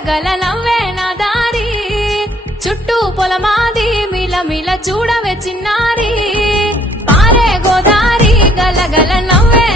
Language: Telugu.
గలగల నవ్వే నా దారి చుట్టూ పొలమాది మిలమిల చూడవే చిన్నారి పారే గోదారి గలగల నవ్వే